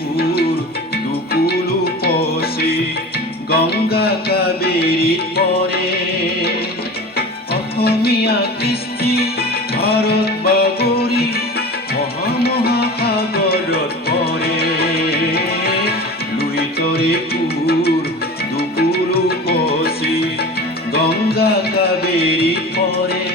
কুৰ দুকুলো পচি গংগা কাবেৰীত পৰে অসমীয়া কৃষ্টি ভাৰত বাগৰি মহামহাসাগৰত পৰে লুইতৰে কুৰ দুকুলো পচি গংগা কাবেৰীত পৰে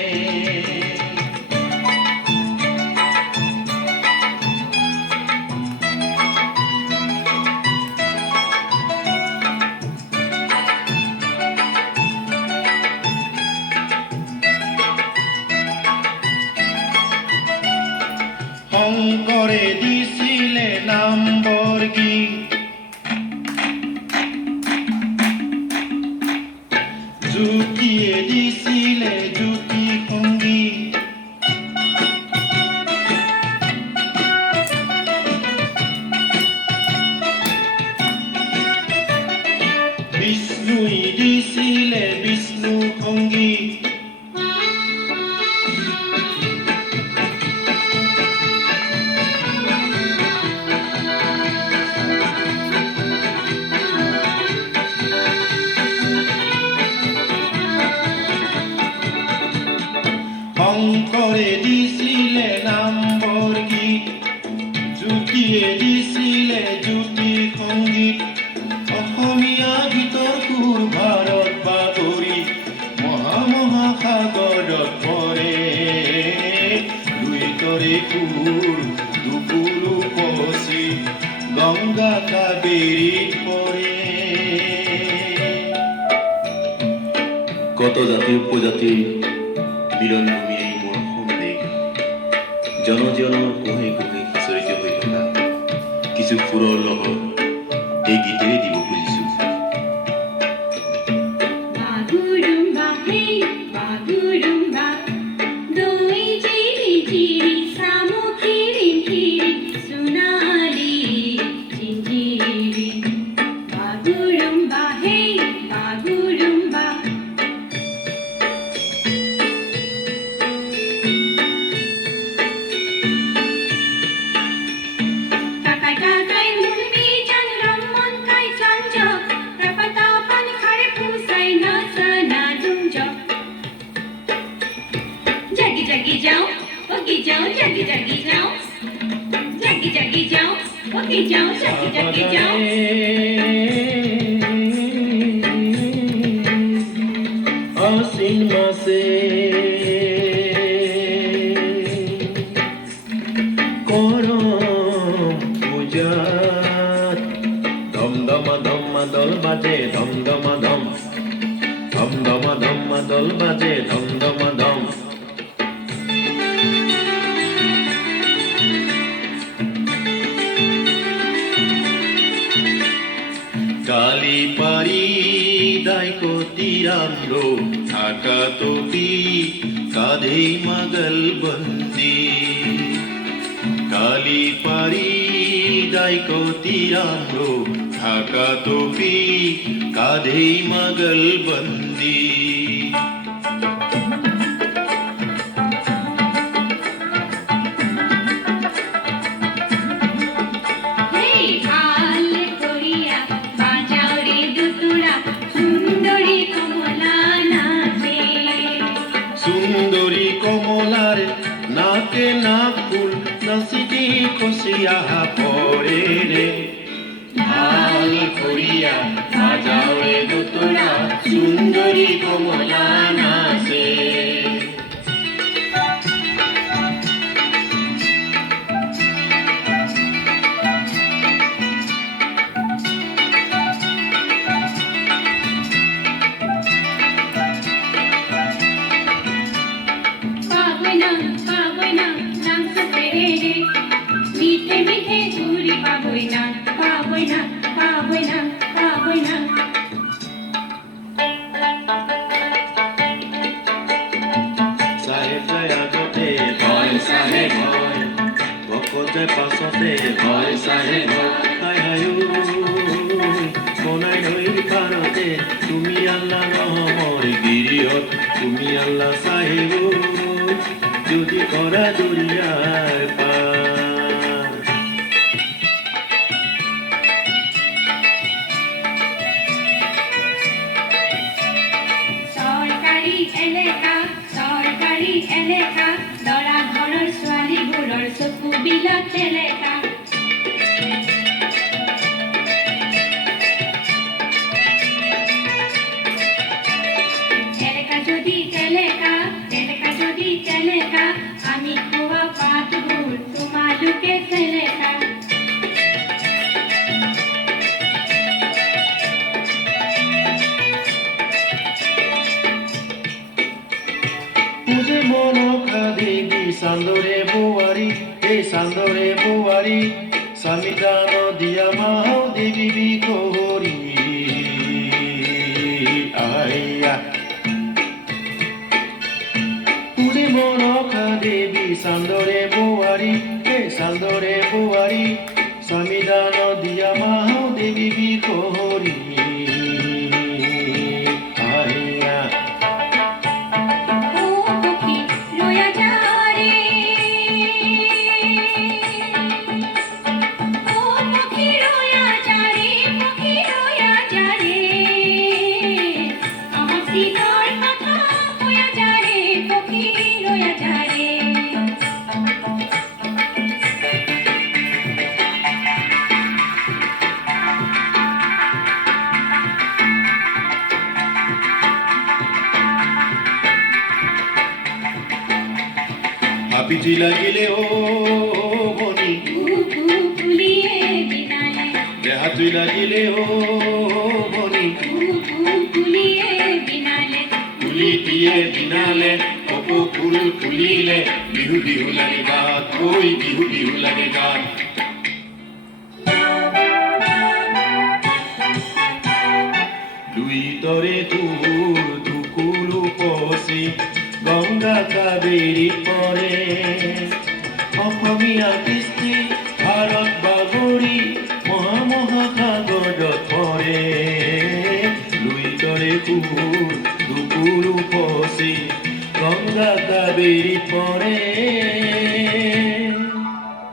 শংকৰে দিছিলে নাম বৰ্গী জ্যোতিয়ে দিছিলে জ্যোতি সংগী বিষ্ণুই দিছিলে বিষ্ণু সংগী শংকৰে দিছিলে নাম বৰ্গী জ্যোতিয়ে দিছিলে জ্যোতি সংগীত অসমীয়া গীতৰ সুৰ ভাৰত বাগৰি মহামহাসাগৰত পৰে দুইতৰে সুৰ দুকুলো পচি গংগা কাবেৰীত পৰে কত জাতি উপজাতিৰ মিলনভূমি এই মোৰ অসম দেশ জনজীৱনৰ কোহে কোহে সিঁচৰিত হৈ থকা কিছু সুৰৰ লগত এই গীতেৰে দিব খুজিছো Jaggy Joe, Jaggy Joe, Jaggy Joe, Jaggy Joe, Jaggy Joe, Jaggy Joe. Asin mase, korom pujat, dum dama dol baje, dum dama dum dol baje, dum dama dum. কালি পারি দাইকতিরামরো ঢাকা টুপি কাঁধে মাগল বন্দি কালি পারি দাইকতিরামরো ঢাকা টুপি কাঁধে মাগল বন্দি সুন্দরী কমলার নাকে নাক ফুল নাচিটি খসিয়া পরে রে ভাল করিয়া বাজাওরে দোতরা সুন্দরী কমলা নাচে পাছতে হয় চাহে হাই হাই বনাই নৈৰ পাৰতে তুমি আল্লাহ নহমৰ গিৰিহত তুমি আল্লাহ চাহেব যদি কৰা দৰিয়াৰ পাৰ নেদেখা লৰা ঘৰৰ ছোৱালীবোৰৰ চকু বিলাক নেলেখা তেলেকা আমি খোৱা পাতবোৰ তোমালোকে চেলেকা তুজে মনসা দেৱী চান্দৰে বোৱাৰী এই চান্দৰে বোৱাৰী স্বামিতা নদিয়া মাও দেৱী বিকহৰী আয়া তুজে মনসা দেৱী চান্দৰে বোৱাৰী এই চান্দৰে বোৱাৰী স্বামিতা নদিয়া মাও দেৱী বিকহৰী আয়া হাপিটি লাগিলে ও মনি দেহাতুই লাগিলে ও মনি কুলি দিয়ে বিনালে কপৌ ফুল ফুলিলে বিহু বিহু লাগে গাত ঐ বিহু বিহু লাগে গাত দুই তৰে তোৰ ধুকুলো পচি গংগা কাবেৰী পৰে অসমীয়া কৃষ্টি ভাৰত বাগৰি মহামহাসাগৰত পৰে লুইতৰে কুকুৰ দুকুৰ উপচি গংগা কাবেৰী পৰে